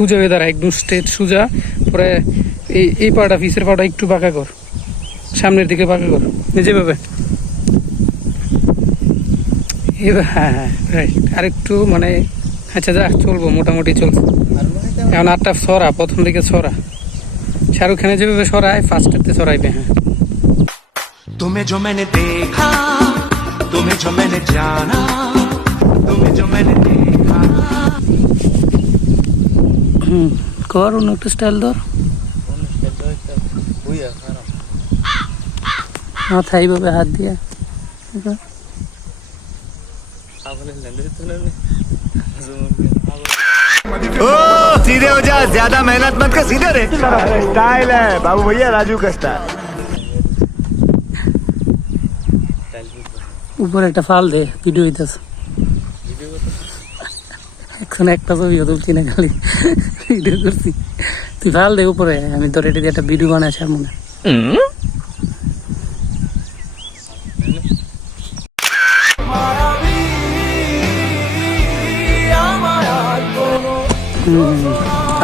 সোজা হয়ে দাঁড়া, একদম স্ট্রেট সোজা। পরে এই পাটা, পিসের পাটা একটু বাঁকা কর, সামনের দিকে বাঁকা কর, যেভাবে। এবার হ্যাঁ হ্যাঁ রাইট, আর একটু মানে আচ্ছা যা, চলবো, মোটামুটি চলছে। এখন আটটা ছড়া, প্রথম দিকে ছড়া, শাহরুখ খানের যেভাবে ছড়ায় ফার্স্টেতে ছড়াইবে। হ্যাঁ, तुम्हें जो मैंने देखा, तुम्हें जो मैंने जाना, तुम्हें जो मैंने देखा। কর অন্য একটা স্টাইল ধর, মাথা এইভাবে হাত দিয়ে। सीधे हो जा, ज्यादा मेहनत मत कर, सीधे रे। स्टाइल है बाबू भैया, राजू का स्टाइल। উপরে একটা ফাল দে, ভিডিও হইতেছে এখন, একটা ছবিও তুলছি না, খালি ভিডিও করছি। তুই ফাল দে উপরে, আমি তোর এটা দিয়ে একটা ভিডিও বানাই সার মনে।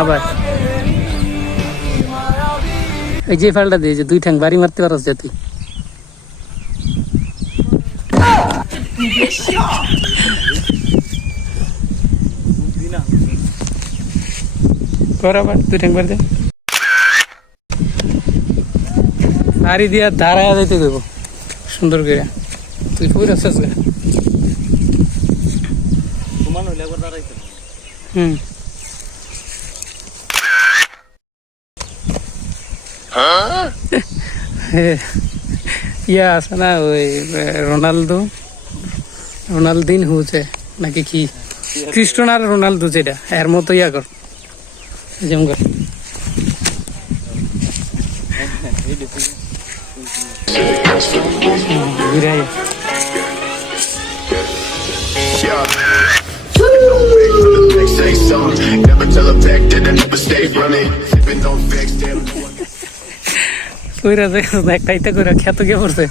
আবার এই যে ফালটা দিয়ে, যে দুই ঠ্যাং বাড়ি মারতে পারস যে তুই। কর আবার দুই ঠ্যাং বাড়ি দে, বাড়ি দিয়া দাঁড়ায় যাইতে দেবো সুন্দর করে। তুই পুরো আছিস গা। ইয়া আছে না ওই রোনালদিন হুছে নাকি কি, ক্রিস্টিয়ানো আর রোনালদো, যেটা এর মতো ইয়া কর, যেমন কর। ঘুরাই একটা করে খ্যাত কে পড়ছে।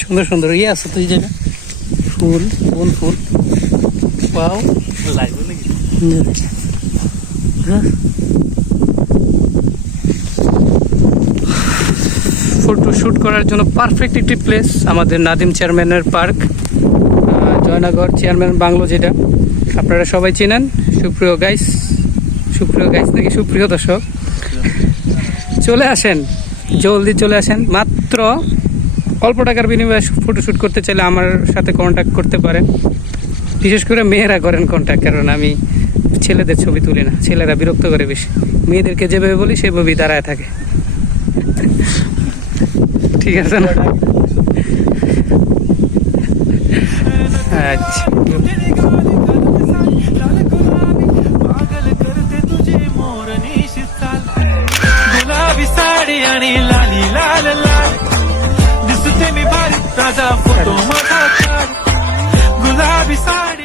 সুন্দর সুন্দর ইয়ে আছে তুই জায়গা, ফুল, কোন ফুল পাও ফটো শুট করার জন্য পারফেক্ট একটি প্লেস আমাদের নাদিম চেয়ারম্যানের পার্ক, জয়নগর চেয়ারম্যান বাংলো, যেটা আপনারা সবাই চেনেন। সুপ্রিয় গাইস নাকি সুপ্রিয় দর্শক, চলে আসেন, জলদি চলে আসেন। মাত্র অল্প টাকার বিনিময়ে ফটোশ্যুট করতে চাইলে আমার সাথে কন্ট্যাক্ট করতে পারেন। বিশেষ করে মেয়েরা করেন কন্ট্যাক্ট, কারণ আমি ছেলেদের ছবি তুলি না, ছেলেরা বিরক্ত করে বেশি। মেয়েদেরকে যেভাবে বলি সেভাবেই দাঁড়ায় থাকে, ঠিক আছে না? আচ্ছা, गुलाबी साडी आणि लाली लाल लाल दिसते मी भारी, ताजा फोटो माझा गुलाबी साडी।